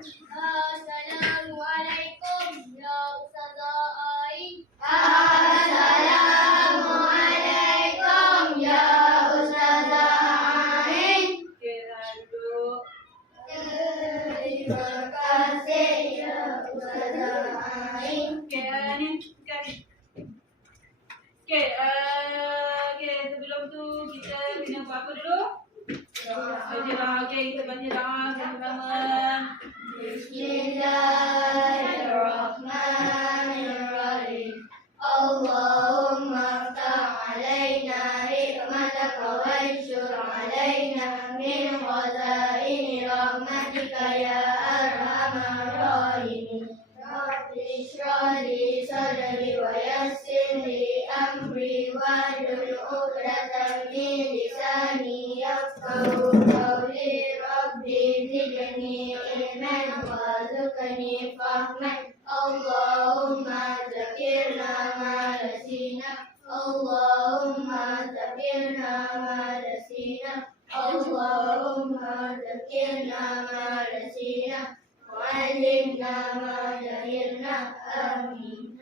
Assalamualaikum ya Ustazah Ain. Assalamualaikum ya Ustazah Ain. Duduk. Terima kasih ya Ustazah Ain. Sebelum tu kita kena buat apa dulu? Baca kita baca doa sama-sama. Bismillahirrahmanirrahim. Allahumma aftah alaina hikmataka wanshur alaina min khazaini rahmatika ya arhamar rahimin. Rabbi shrah li sadri wa yassir li amri wahlul 'uqdatam min lisani yafqahu qawli. Rabbi zidni ilman warzuqni fahman. Allahumma zakirna ma nasina. Allahumma zakirna ma nasina. Allahumma zakirna ma nasina. Wa'allimna ma jahilna. Amin.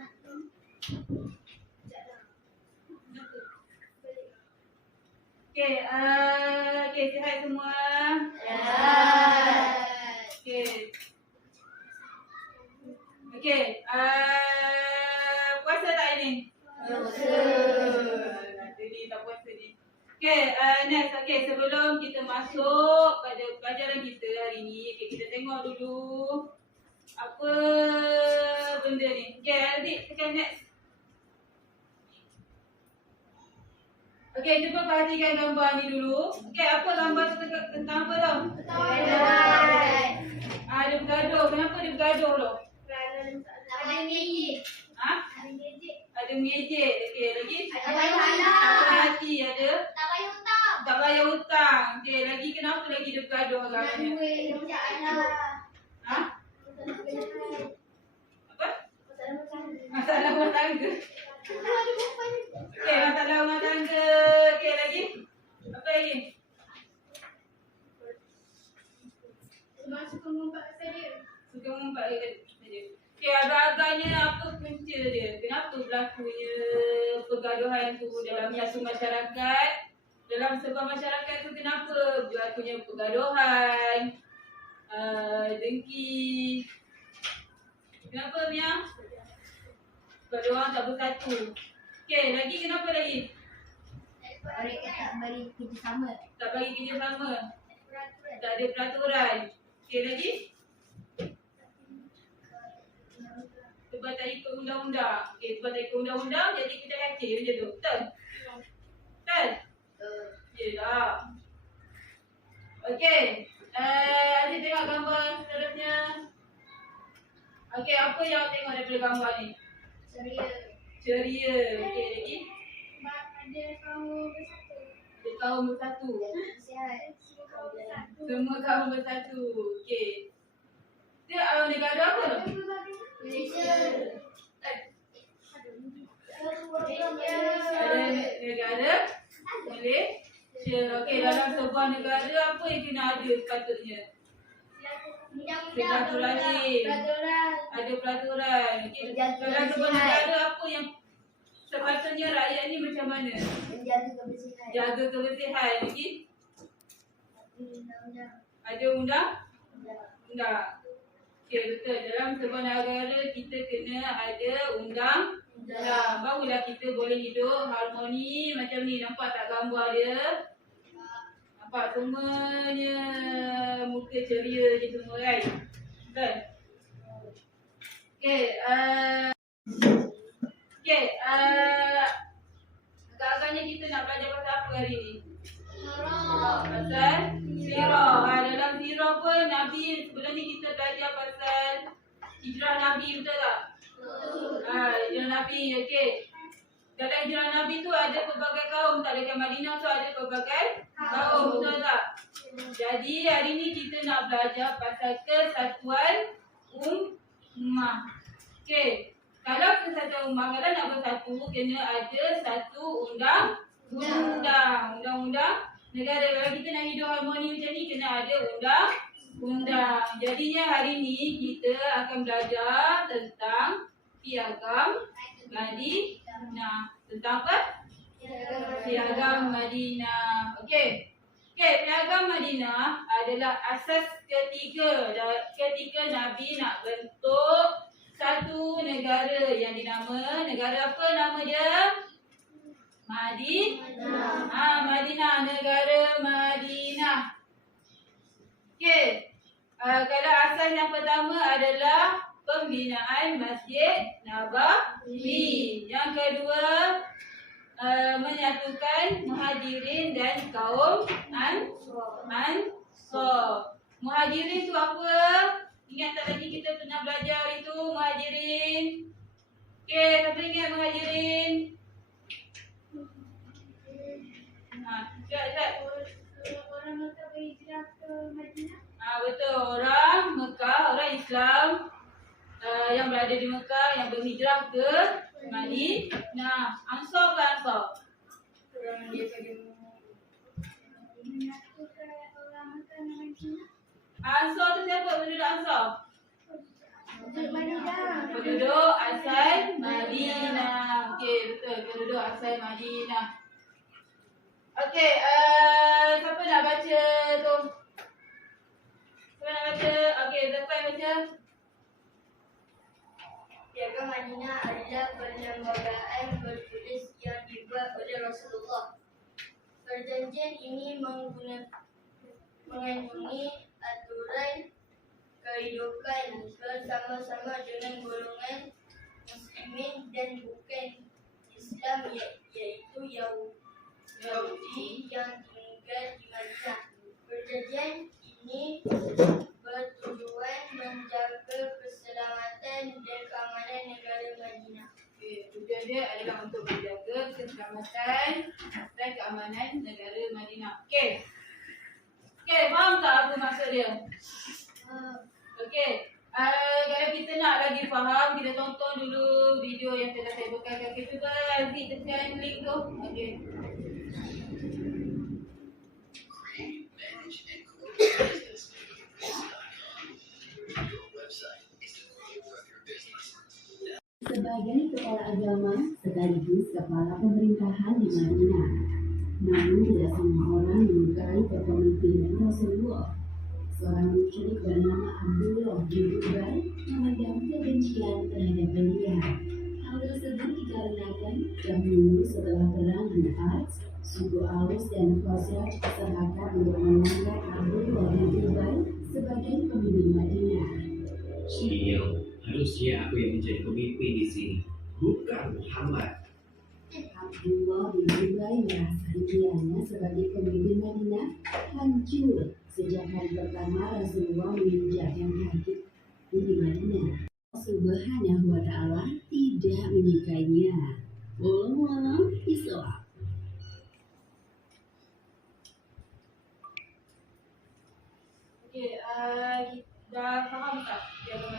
Sihat semua. Puasa tak ini? Jadi tak puasa ni. Next. Sebelum kita masuk pada pelajaran kita hari ni, kita tengok dulu apa benda ni. Adik tekan next. Cuba perhatikan gambar ni dulu. Apa gambar tu tentang apa tau? Dia bergaduh. Kenapa dia bergaduh tu? Ada ngejek. Ada mengejek. Lagi? Ada bayar Tak perhati ada? tak bayar hutang. Tak bayar hutang. Lagi kenapa lagi dia bergaduh agaknya? Apa? Masalah rumah tangga. Masalah rumah tangga. Lagi? Apa lagi? Suka mengumpat saja. Suka mengumpat saja. Agak-agaknya apa punca dia? Kenapa berlakunya pergaduhan tu dalam satu masyarakat? Dalam sebuah masyarakat tu kenapa berlakunya pergaduhan? Dengki. Kenapa Mia? Sebab diorang tak bersatu. Lagi kenapa lagi? Mereka tak beri kerjasama. Tak bagi kerjasama. Tak ada peraturan. Lagi? Sebab tak ikut undang-undang. Sebab tak ikut undang-undang, jadi kita hakim macam tu. Betul? Betul? Yelah. Adik tengok gambar seterusnya. Apa yang awak tengok daripada gambar ni? Ceria. Lagi? Ada kaum bersatu. Dia kaum bersatu. Sihat. Semua kaum bersatu. Dia negara apa tu? Malaysia. Ada negara Malaysia. Dalam sebuah negara apa yang kena ada sepatutnya? Silaturahim. Ada peraturan. Dalam sebuah negara apa yang sepatutnya rakyat ni macam mana? Menjaga kebersihan. Jaga kebersihan. Lagi? Ada undang? Betul. Dalam sebuah negara kita kena ada undang. Barulah kita boleh hidup harmoni macam ni. Nampak tak gambar dia? Nampak semuanya muka ceria je semua kan? Betul? Agak-agaknya kita nak belajar pasal apa hari ni? Pasal sirah. Dalam sirah pun Nabi, sebelum ni kita belajar pasal hijrah Nabi, betul tak? Hijrah Nabi, dalam hijrah Nabi tu ada pelbagai kaum. Tak dekat Madinah tu ada pelbagai kaum, betul tak? Jadi hari ni kita nak belajar pasal kesatuan ummah. Kalau kesatuan ummah, kalau nak bersatu, kena ada satu undang-undang. Negara. Kalau kita nak hidup harmoni macam ni, kena ada undang. Jadinya hari ni kita akan belajar tentang piagam Madinah. Tentang apa? Piagam Madinah. Okey. Okey, piagam Madinah adalah asas ketiga ketika Nabi nak bentuk satu negara yang dinama negara apa nama dia? Madinah. Madinah, negara Madinah. Okey. Kalau asas yang pertama adalah pembinaan Masjid Nabawi. Yang kedua, menyatukan Muhajirin dan kaum Ansar. Muhajirin tu apa? Ingat tak lagi kita pernah belajar itu Muhajirin? Okey, siapa ingat Muhajirin? Cepat. Orang Mekah berhijrah ke Madinah. Betul, orang Mekah, orang Islam yang berada di Mekah yang berhijrah ke Madinah. Ansar ke Ansar? Orang dia pada menyatukan orang Mekah dengan Madinah. Ansar tu siapa penduduk Ansar? Untuk Madinah. Penduduk asal Madinah. Okey, betul. Penduduk asal Madinah. Okey, siapa nak baca tu? Siapa nak baca? Okey, siapa yang baca? Piagam Madinah adalah perlembagaan bertulis yang dibuat oleh Rasulullah. Perjanjian ini mengandungi aturan kehidupan bersama-sama dengan golongan Muslimin dan bukan Islam iaitu Yahudi yang tinggal di Madinah. Perjanjian ini bertujuan menjaga keselamatan dan keamanan negara Madinah. Okey, tujuan dia adalah untuk menjaga keselamatan dan keamanan negara Madinah. Okey. Okey, faham tak apa maksud dia? Okey. Kalau kita nak lagi faham, kita tonton dulu video yang telah saya bekalkan. Okey, cuba nanti tekan link tu. Okey. Sebagai kepala agama sekaligus kepala pemerintahan di Madinah. Namun tidak semua orang menyukai kepemimpinan Rasulullah. Seorang musyrik bernama Abdullah bin Ubay memendam kebencian terhadap beliau. Hal tersebut dikarenakan dahulu setelah perang Uhud, suku Aus dan Khazraj sepakat untuk mengangkat Abdullah bin Ubay sebagai pemimpin Madinah. Harusnya aku yang menjadi pemimpin di sini, bukan Muhammad. Abdullah bin Ubay merasa impiannya sebagai pemimpin Madinah hancur sejak hari pertama Rasulullah menginjakkan kaki di Madinah. Subhanahu wa ta'ala tidak menyukainya. Wallahu a'lam. Okey, dah faham tak?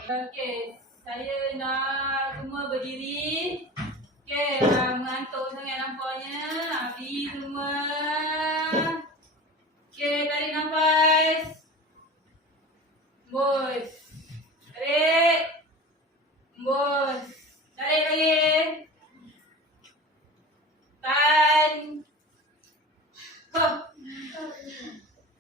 Okey, saya nak semua berdiri. Okey, mengantuk sangat nampaknya. Habis semua. Okey, tarik nafas. Bos. Tarik. Bos. Tarik lagi. Tahan.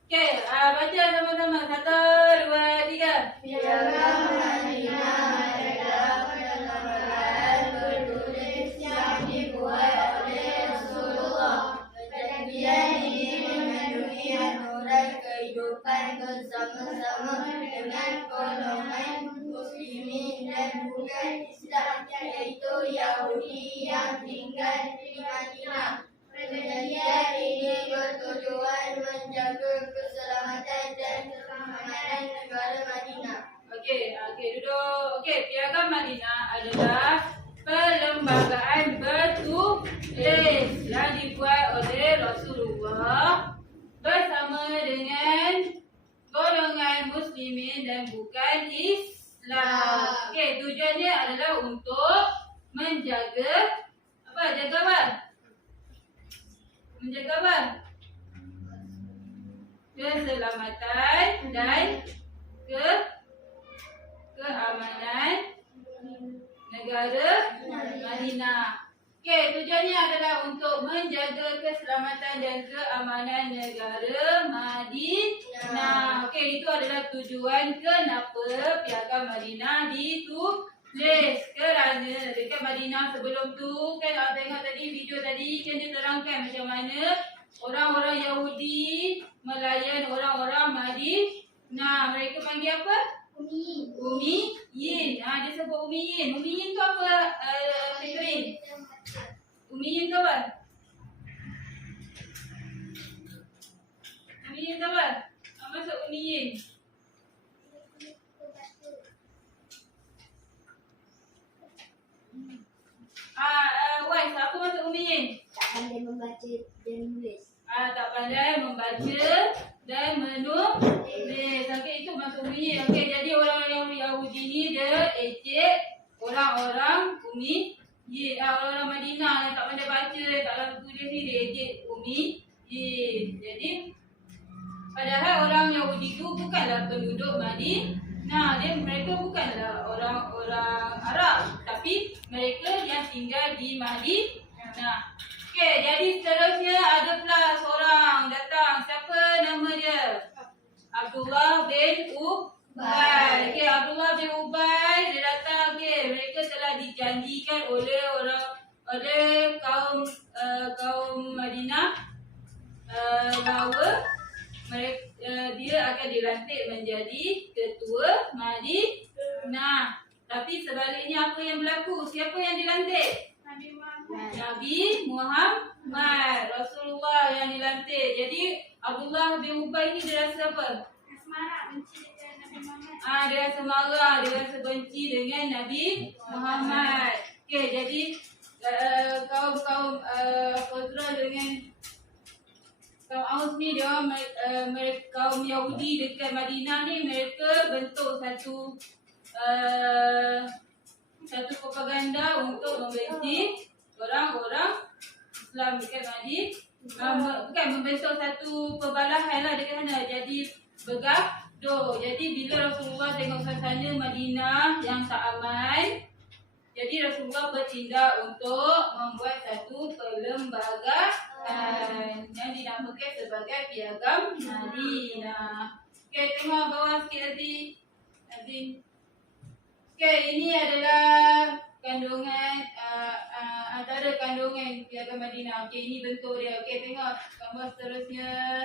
Okey, baca sama-sama. 1, 2, 3. Piagam Madinah adalah perlembagaan bertulis yang dibuat oleh Rasulullah. Perjanjian ini mengandungi aturan kehidupan bersama-sama dengan golongan Muslimin dan bukan Islam, yaitu Yahudi yang tinggal di Madinah. Perjanjian ini bertujuan menjaga keselamatan dan keamanan negara Madinah. Okey, duduk. Okey, piagam Madinah adalah perlembagaan bertulis yang dibuat oleh Rasulullah bersama dengan golongan Muslimin dan bukan Islam. Okey, tujuannya adalah untuk menjaga apa? Jaga apa? Menjaga apa? Keselamatan dan keamanan negara Madinah. Okey, tujuannya adalah untuk menjaga keselamatan dan keamanan negara Madinah. Okey, itu adalah tujuan kenapa Piagam Madinah ditulis. Kerana dekat Madinah sebelum tu kan awak tengok tadi video tadi kan dia terangkan macam mana orang-orang Yahudi melayan orang-orang Madinah. Mereka panggil apa? Umiyin. Dia sebut Umiyin. Umiyin tu apa? Fikri. Umiyin tu apa? Umiyin tu apa? Apa maksud Umiyin? Wais, apa maksud Umiyin? Tak pandai membaca dan menulis. Tak pandai membaca dan menulis. Okey, itu maksud Umiyin. Okey, jadi orang-orang Yahudi ni dia ejek orang-orang Umiyin. Orang-orang Madinah yang tak pandai baca, tak pandai tulis ni dia ejek Umiyin. Jadi padahal orang Yahudi tu bukanlah penduduk Madinah. Mereka bukanlah orang-orang Arab, tapi mereka yang tinggal di Madinah. Okey, jadi seterusnya ada pula seorang datang. Siapa nama dia? Abdullah bin Ubay. Okey, Abdullah bin Ubay dia datang. Okey, mereka telah dijanjikan oleh kaum Madinah bahawa dia akan dilantik menjadi ketua Madinah. Tapi sebaliknya apa yang berlaku? Siapa yang dilantik? Nabi Muhammad, Rasulullah yang dilantik. Jadi Abdullah bin Ubay ni dia rasa apa? Asmara benci dengan Nabi Muhammad. Dia rasa marah, dia rasa benci dengan Nabi Muhammad. Okey, jadi kaum Khazraj dengan kaum Aus ni dia kaum Yahudi dekat Madinah ni mereka bentuk satu propaganda untuk membenci orang-orang Islam dekat Madinah. Bukan membentuk satu perbalahan lah dekat sana. Jadi bergaduh. Jadi bila Rasulullah tengok suasana Madinah yang tak aman, jadi Rasulullah bertindak untuk membuat satu perlembagaan yang dinamakan sebagai Piagam Madinah. Okey, tengok bawah sikit Azim. Okey, ini adalah kandungan antara kandungan Piagam Madinah. Okey, ini bentuk dia. Okey, tengok gambar seterusnya.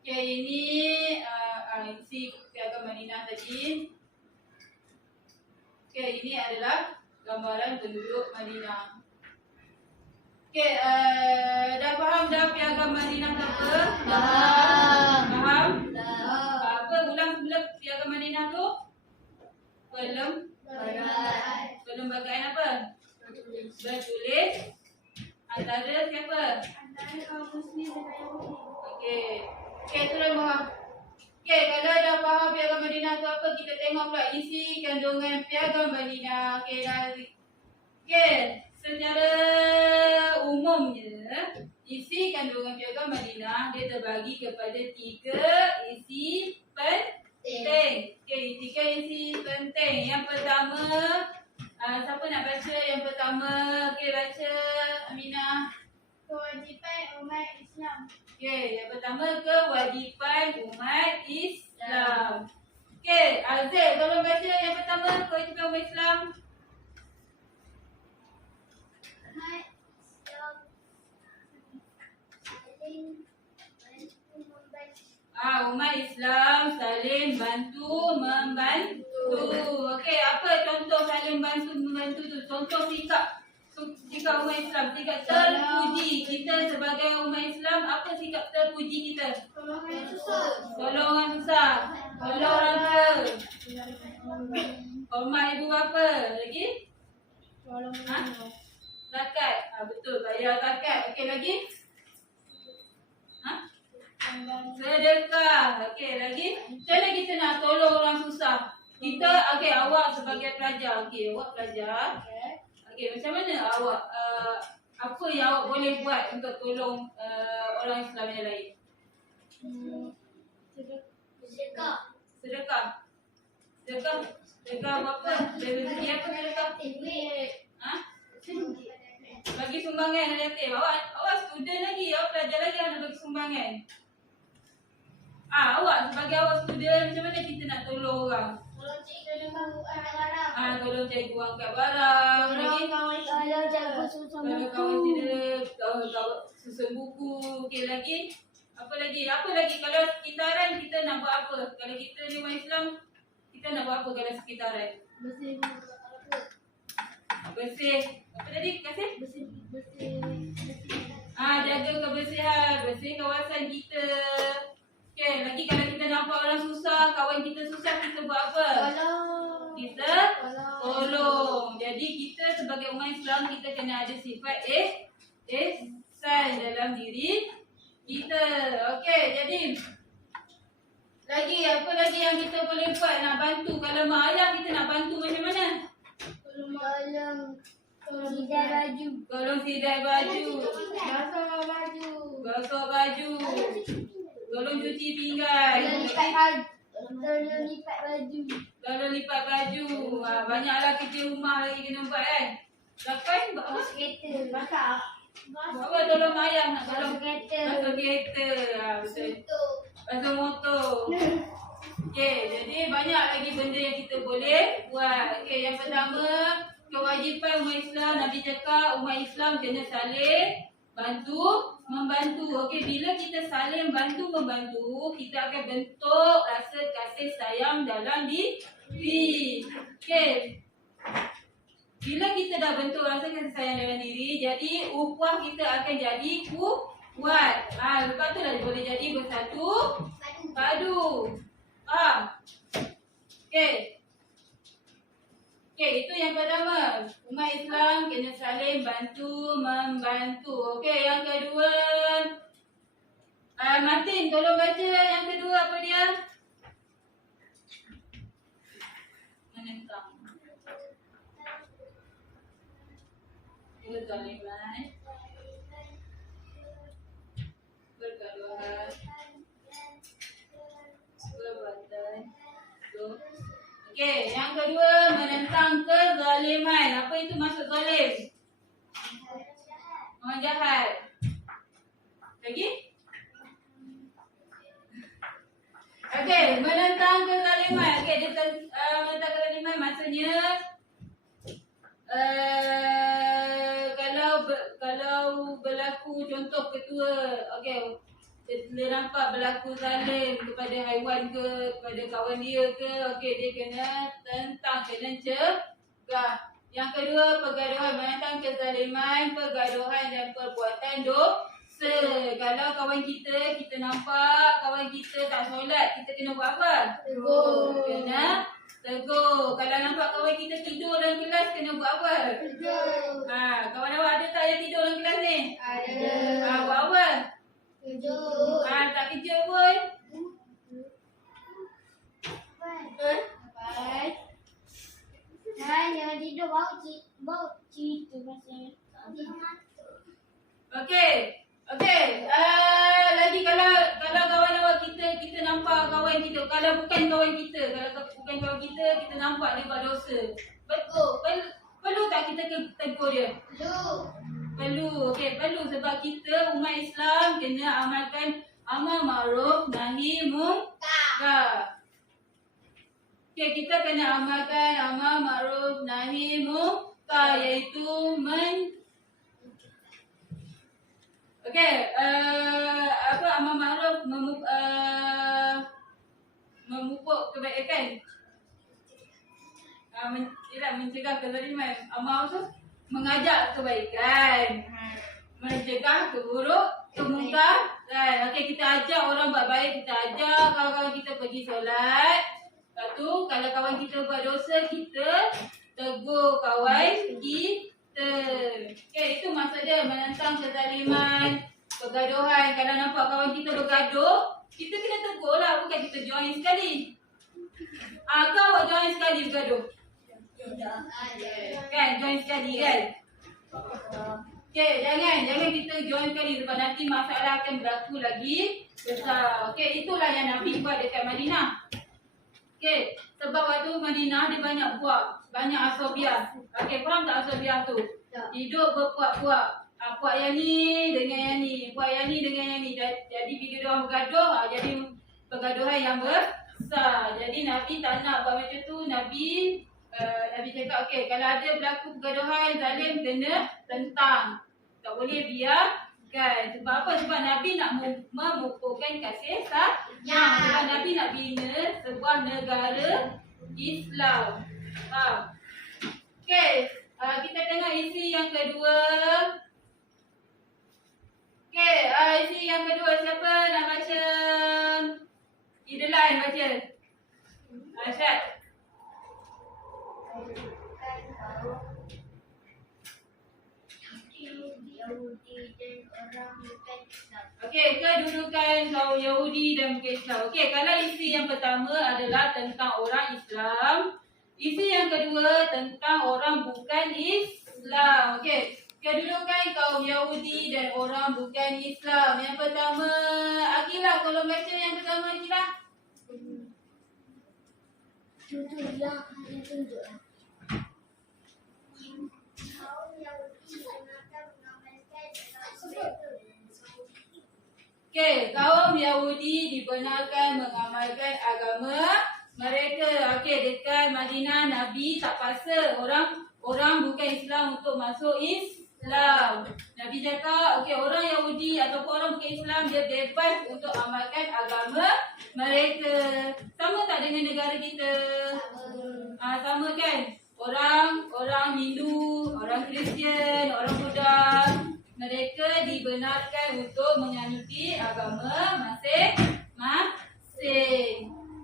Okey, ini isi Piagam Madinah tadi. Okey, ini adalah gambaran penduduk Madinah. Okey, dah faham dah Piagam Madinah apa? Faham? Apa ulang semula Piagam Madinah tu? Perlembagaan apa? Bertulis antara siapa? Antara kaum Muslim dan Yahudi. Okey. Okey, terus faham. Okey, kalau dah faham Piagam Madinah tu apa, kita tengok pula isi kandungan Piagam Madinah. Okey, secara umumnya isi kandungan Piagam Madinah dia terbagi kepada 3 isi penting. Okey, 3 isi penting. Yang pertama, siapa nak baca yang pertama? Okey, baca Aminah. Kewajipan umat Islam. Okey, yang pertama kewajipan umat Islam. Okey, Azil, tolong baca yang pertama kewajipan umat Islam. Umat Islam saling bantu membantu. Umat Islam saling bantu membantu. Okey, apa contoh saling bantu membantu tu? Contoh sikap umat Islam, sikap terpuji. Kita sebagai umat Islam, apa sikap terpuji kita? Tolong orang susah. Tolong orang susah. Tolong orang tua. Hormat ibu bapa. Lagi? Tolong Zakat. Betul, bayar zakat. Okey, lagi? Sedekah. Okey, lagi? Macam mana kita nak tolong orang susah? Kita, okey, awak sebagai pelajar. Okey, awak pelajar. Okey, macam mana awak, apa yang awak boleh buat untuk tolong orang Islam yang lain? Sedekah. Sedekah. Sedekah apa? Dari segi apa sedekah? Ha? Bagi sumbangan anak yatim. Awak student lagi, awak pelajar lagi nak bagi sumbangan. Awak sebagai awak student macam mana kita nak tolong orang? Kalau cikgu nak barang. Tolong cikgu angkat barang lagi. Kalau jago susah Kalau kawan tidak susun buku, okey lagi. Apa lagi? Kalau sekitaran kita nak buat apa? Kalau kita ni orang Islam, kita nak buat apa kalau sekitaran? Bersih. Apa tadi? Kasih? Jaga kebersihan, bersih kawasan kita. Okey, lagi kalau kita nampak orang susah, kawan kita susah, kita buat apa? Kita tolong. Jadi kita sebagai umat Islam, kita kena ada sifat ihsan dalam diri kita. Okey, jadi lagi apa lagi yang kita boleh buat nak bantu? Kalau mak ayah kita nak bantu macam mana? Tolong sidai baju. Gosok baju. Tolong cuci pinggan. Tolong lipat baju. Banyaklah kerja rumah lagi kena buat kan. Lapan buat apa? Buat apa tolong ayah nak tolong basuh kereta. Betul. Basuh motor. Okey, jadi banyak lagi benda yang kita boleh buat. Okey, yang pertama, kewajipan umat Islam, Nabi cakap umat Islam kena saling membantu. Okey, bila kita saling membantu, kita akan bentuk rasa kasih sayang dalam diri. Okey. Bila kita dah bentuk rasa kasih sayang dalam diri, jadi ukhuwah kita akan jadi kuat. Lepas tu lah boleh jadi bersatu padu. Okey. Okey, itu yang pertama. Umat Islam kena saling membantu. Okey, yang kedua. Martin, tolong baca yang kedua apa dia? Menentang. Kezaliman. Pergaduhan. Perbuatan. Okey, yang kedua menentang kezaliman. Apa itu maksud zalim? Orang jahat. Lagi? Okey, menentang kezaliman. Okey, menentang kezaliman maksudnya kalau berlaku contoh ketua, okey, dia nampak berlaku zalim kepada haiwan ke, kepada kawan dia ke, okey, dia kena tentang, kena cegah. Yang kedua, pergaduhan, menentang kezaliman, pergaduhan dan perbuatan dosa. Kalau kawan kita nampak kawan kita tak solat, kita kena buat apa? Tegur. Kena tegur. Kalau nampak kawan kita tidur dalam kelas, kena buat apa? Tegur. Kawan awak ada tak yang tidur dalam kelas ni? Ada. Buat apa? Tegur. Tak kerja pun. Jangan tidur bau cerita pasal Okey. Lagi kalau kawan awak kita nampak kawan kita, kalau bukan kawan kita, kita nampak dia buat dosa. Perlu tak kita tegur dia? Perlu. Okey, perlu sebab kita umat Islam kena amalkan amar ma'ruf nahi munkar. Okey, kita kena amalkan amar ma'ruf nahi munkar, iaitu amar ma'ruf memupuk kebaikan. Mencegah kezaliman. Amar tu mengajak kebaikan, mencegah kemungkaran. Okey, kita ajak orang buat baik, kita ajak kawan-kawan kita pergi solat. Lepas tu kalau kawan kita buat dosa, kita tegur kawan kita. Okey, itu maksud dia menentang kezaliman, pergaduhan. Kalau nampak kawan kita bergaduh, kita kena tegur lah, bukan kita join sekali. Kau awak join sekali bergaduh? Kan, join sekali kan? Okey, jangan kita join sekali sebab nanti masalah akan berlaku lagi besar. Okey, itulah yang Nabi buat dekat Madinah. Okey, Sebab waktu Madinah dia banyak buah, banyak asobiah. Okey, faham tak asobiah tu? Hidup berpuak-puak. Puak yang ni dengan yang ni, puak yang ni dengan yang ni. Jadi bila dia orang bergaduh, jadi pergaduhan yang besar. Jadi Nabi tak nak buat macam tu. Nabi cakap, okey, kalau ada berlaku pergaduhan zalim, kena tentang. Tak boleh biarkan. Sebab apa? Sebab Nabi nak memupukkan kasih sayang. Sebab Nabi nak bina sebuah negara Islam. Faham? Okey, kita tengok isi yang kedua. Okey, isi yang kedua siapa nak baca? Idalan baca. Asyad. Yahudi dan orang bukan Islam. Okey, kedudukan kaum Yahudi dan bukan Islam. Okey, kalau isi yang pertama adalah tentang orang Islam. Isi yang kedua tentang orang bukan Islam. Okey, kedudukan kaum Yahudi dan orang bukan Islam. Yang pertama, Akilah, kalau baca yang pertama Akilah. Tunjuklah, hanya tunjuklah. Kaum Yahudi mengamalkan Okey, kaum Yahudi dibenarkan mengamalkan agama mereka. Okey, dekat Madinah Nabi tak paksa orang bukan Islam untuk masuk Islam. Nabi cakap, okey, orang Yahudi ataupun orang bukan Islam dia bebas untuk amalkan agama mereka. Sama tak dengan negara kita? Sama kan? Orang Hindu, orang Kristian, orang Buddha, mereka dibenarkan untuk menganuti agama masing-masing.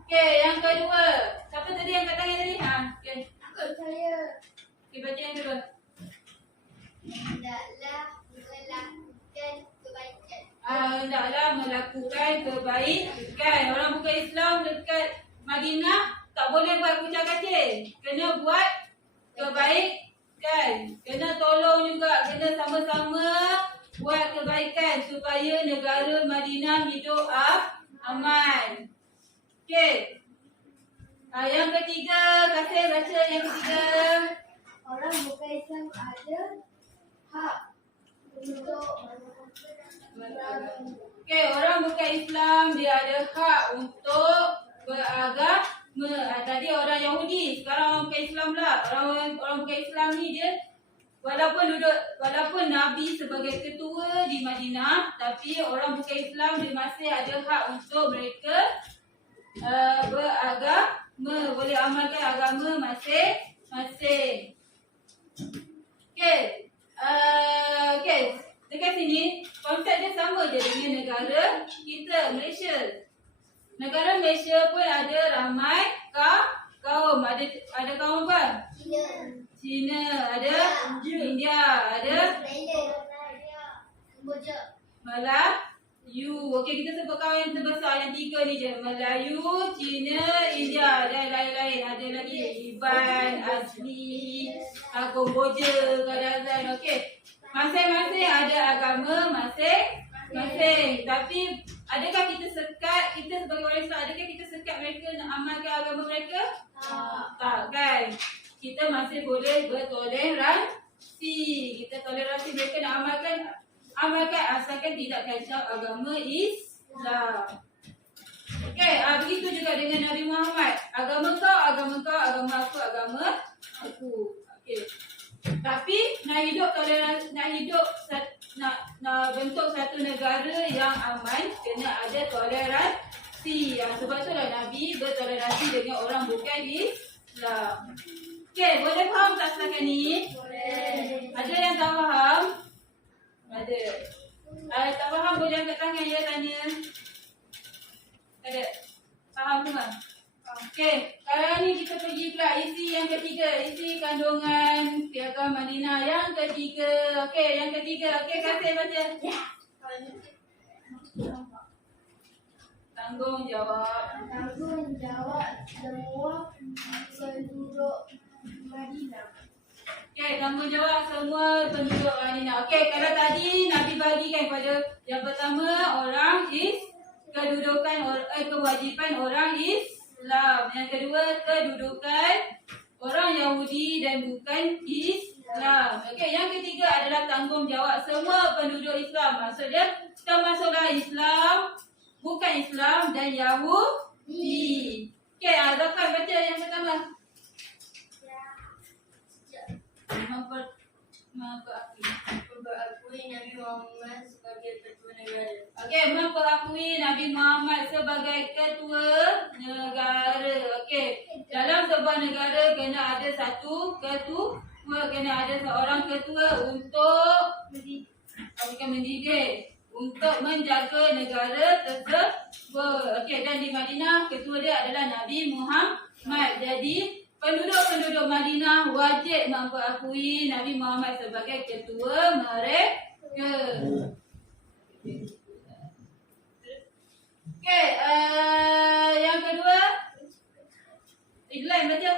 Okey, yang kedua. Siapa tadi yang kat tangan tadi? Okey. saya. Okey, baca yang kedua. Hendaklah melakukan kebaikan. Hendaklah melakukan kebaikan. Orang bukan Islam dekat Madinah tak boleh buat kucak kacir. Kena buat kebaikan. Kena tolong juga. Kena sama-sama buat kebaikan supaya negara Madinah hidup aman. Okey. Yang ketiga, Kasih baca yang ketiga. Orang bukan Islam ada hak untuk Okey, orang bukan Islam dia ada hak untuk beragama. Tadi orang Yahudi, sekarang orang bukan Islam pula. Orang bukan Islam ni dia walaupun Nabi sebagai ketua di Madinah, tapi orang bukan Islam dia masih ada hak untuk mereka beragama, boleh amalkan agama masing-masing. Okey. Okey. Dekat sini konsep dia sama je dengan negara kita, Malaysia. Negara Malaysia pun ada ramai kaum. Ada kaum apa? Cina, ada India, ada Melayu. Okey, kita sebut kaum yang terbesar, yang tiga ni je. Melayu, Cina, India dan lain-lain. Ada lagi Iban, Asli, Komboja, Kadazan. Okey. Masing-masing ada agama masing-masing. Tapi adakah kita sebagai orang Islam, adakah kita sekat mereka nak amalkan agama mereka? Tak kan? Kita masih boleh bertoleransi. Kita toleransi mereka nak amalkan asalkan tidak kacau agama Islam. Okey, begitu juga dengan Nabi Muhammad. Agama kau, agama aku, agama aku. Okey. Tapi nak bentuk satu negara yang aman, kena ada toleransi. Sebab itulah Nabi bertoleransi dengan orang bukan Islam. Okey, boleh faham tak setakat ni? Boleh. Ada yang tak faham? Ada. Tak faham boleh angkat tangan ya, tanya. Ada. Faham semua? Okey, sekarang ni kita pergi pula isi yang ketiga, isi kandungan Piagam Madinah yang ketiga. Okey, yang ketiga. Okey, Kasih baca. Tanggungjawab semua penduduk Madinah. Okey, tanggungjawab semua penduduk Madinah. Okey, kalau tadi Nabi bagikan pada yang pertama orang kewajipan orang Islam. Yang kedua, kedudukan orang Yahudi dan bukan Islam. Okey, yang ketiga adalah tanggungjawab semua penduduk Islam. Maksudnya termasuklah Islam, bukan Islam dan Yahudi. Okey, Zakat baca yang pertama. Memperakui Nabi Muhammad sebagai ketua negara. Okey, memperakui Nabi Muhammad sebagai ketua negara. Okey, dalam sebuah negara kena ada satu ketua, kena ada seorang ketua untuk mendidik, untuk menjaga negara tersebut. Okey, dan di Madinah ketua dia adalah Nabi Muhammad. Jadi penduduk-penduduk Madinah wajib memperakui Nabi Muhammad sebagai ketua mereka. Okey, yang kedua, Idlan baca.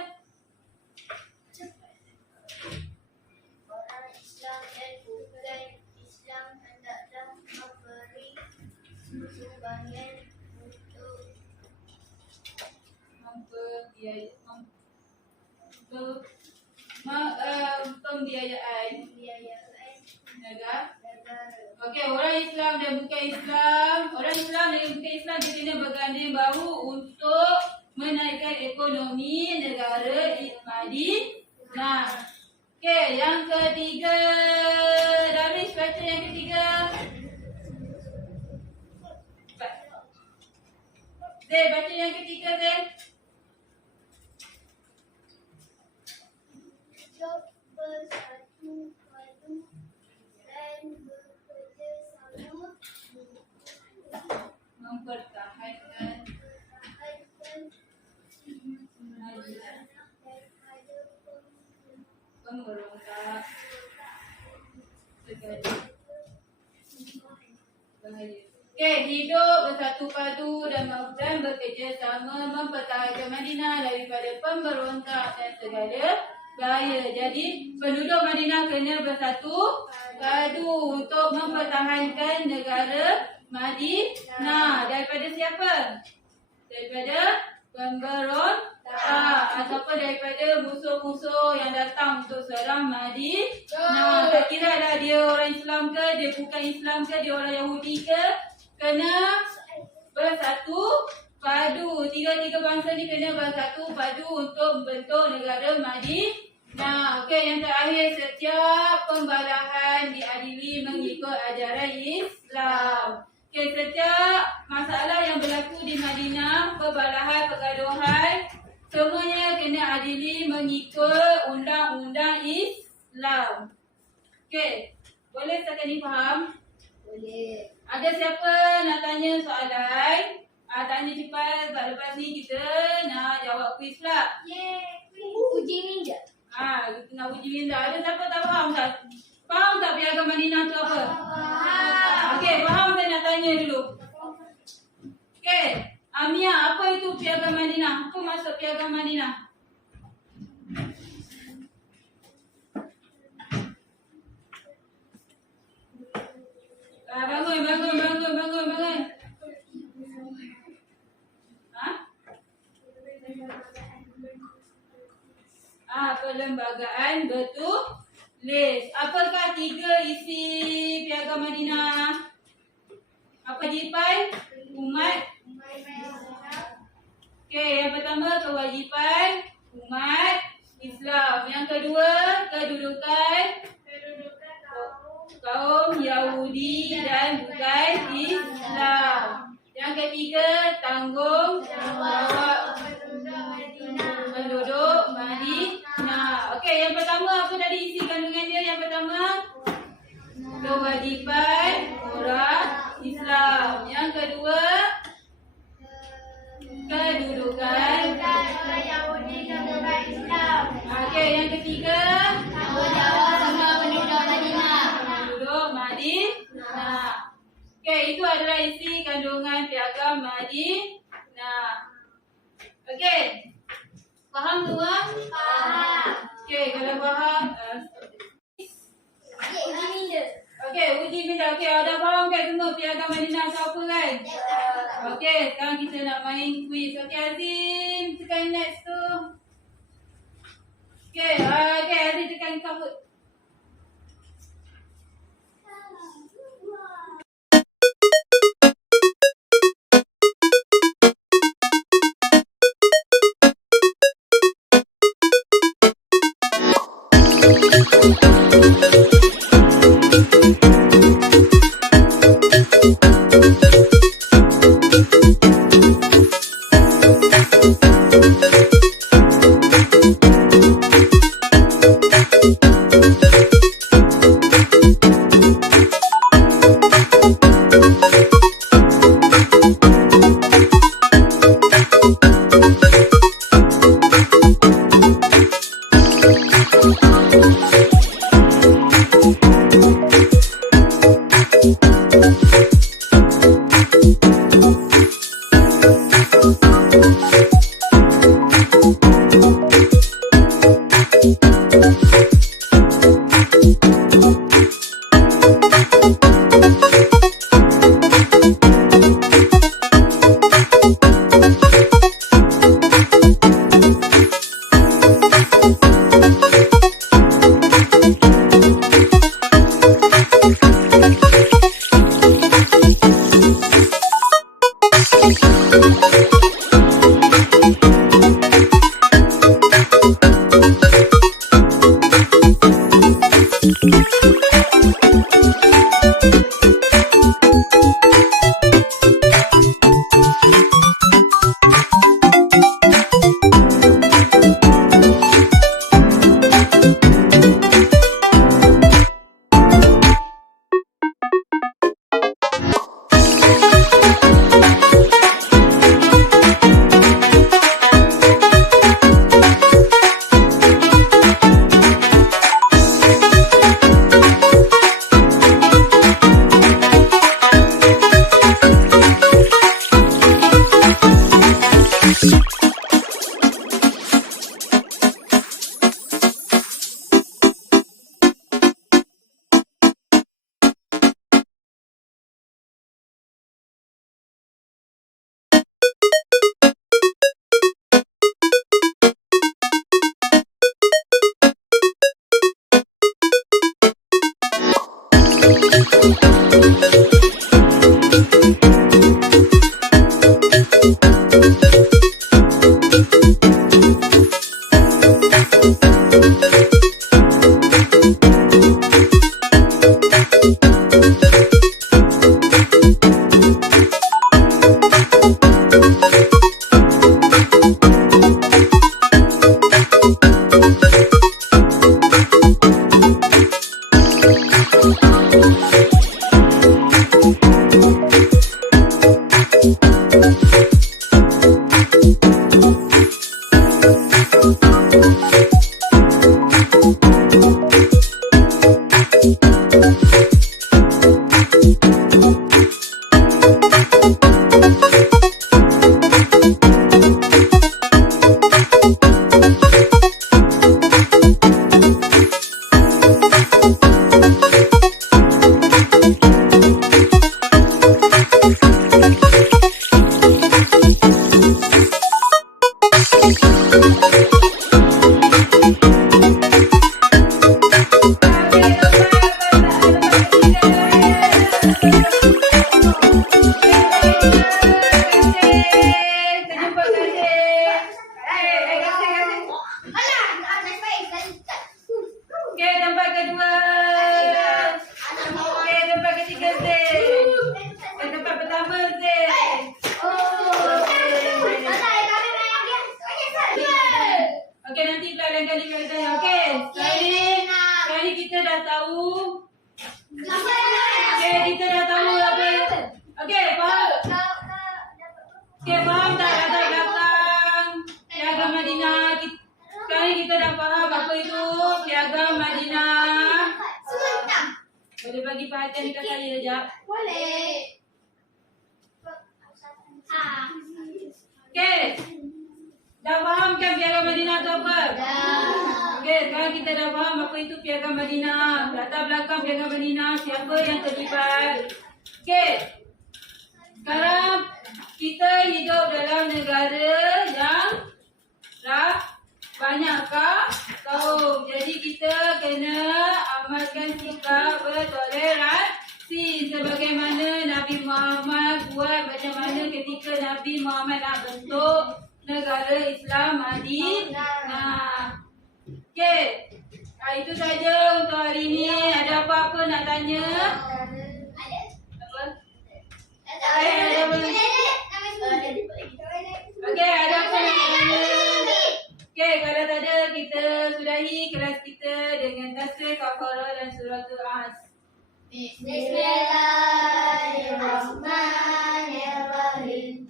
Orang Islam dan bukan Islam hendaklah memberi sumbangan untuk pembiayaan pembiayaan negara. negara. Okey, orang Islam dan bukan Islam, orang Islam dan bukan Islam dia kena berganding bahu untuk menaikkan ekonomi negara Madinah. Okey, yang ketiga, Darish baca yang ketiga. Zee baca yang ketiga, Zee. Hidup bersatu padu dan bekerja sama Mempertahankan mempertahankan Madinah daripada pemberontak segala bahaya. Okey, hidup bersatu padu dan bekerja sama mempertahankan Madinah daripada pemberontak dan segala bahaya. Jadi penduduk Madinah kena bersatu padu untuk mempertahankan negara Madinah daripada siapa? Daripada pemberontak ataupun daripada musuh-musuh yang datang untuk serang Madinah. Tak kira lah dia orang Islam ke, dia bukan Islam ke, dia orang Yahudi ke, kena bersatu padu. Tiga-tiga bangsa ni kena bersatu padu untuk membentuk negara Madinah. Okey, yang terakhir, setiap pembalahan diadili mengikut ajaran Islam. Okey, setiap masalah yang berlaku di Madinah, perbalahan, pergaduhan, semuanya kena adili mengikut undang-undang Islam. Okey, boleh setakat ni faham? boleh. Ada siapa nak tanya soalan? Tanya cepat sebab lepas ni kita nak jawab kuis pula. Uji minda. Kita nak uji minda. Ada siapa tak faham tak? Faham tak piagam Madinah tu apa? Okey, faham saya nak tanya dulu. Okey, Amia, apa itu piagam Madinah? Apa maksud piagam Madinah? Bangun. Perlembagaan bertulis. Apakah tiga isi piagam Madinah? Apa kewajipan umat? Okey, yang pertama kewajipan umat Islam. Yang kedua, kedudukan kaum Yahudi dan bukan Islam. Yang ketiga, tanggungjawab penduduk Madinah. Okey, yang pertama apa tadi isi kandungan dia? Yang pertama, kewajipan orang Islam. Yang kedua, kedudukan Yahudi dan bukan Islam. Okey, yang ketiga, Tanggungjawab semua penduduk Madinah. penduduk Madinah. Okey, itu adalah isi kandungan piagam Madinah. Okey. Faham semua? Faham. Okey, kalau faham Uji minda. okey, uji minda. Okey, ada faham kan semua piagam Madinah tu apa kan? Okey, sekarang kita nak main kuis. Okey, Azim, tekan Okey, Aziz tekan kabut. Boleh bagi perhatian dekat saya sekejap? Boleh. Okey. Dah faham kan Piagam Madinah tu apa? Dah. Okey, sekarang kita dah faham apa itu Piagam Madinah. Latar belakang Piagam Madinah, siapa yang terlibat. Okey. Sekarang kita hidup dalam negara yang banyakkah kaum negara Islam Madinah. Okey. Itu saja untuk hari ini. Ada apa-apa nak tanya? Apa? Ada apa? Okey, ada apa nak tanya? Okey, kalau tak ada, kita sudahi kelas kita dengan tasbih, kafarah dan suratul As. Bismillahirrahmanirrahim.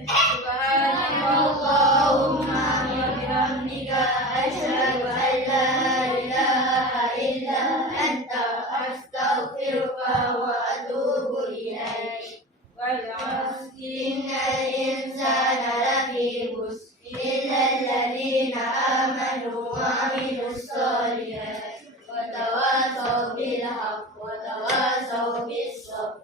Subhanallahumma wa bihamdika Asyhadu an la ilaha illa anta astaghfiruka wa atubu ilaik. wal 'asri. Innal insana lafi khusr illa alladhina amanu wa 'amilus solihati wa tawasaw bil haqqi wa tawasaw bis sabr.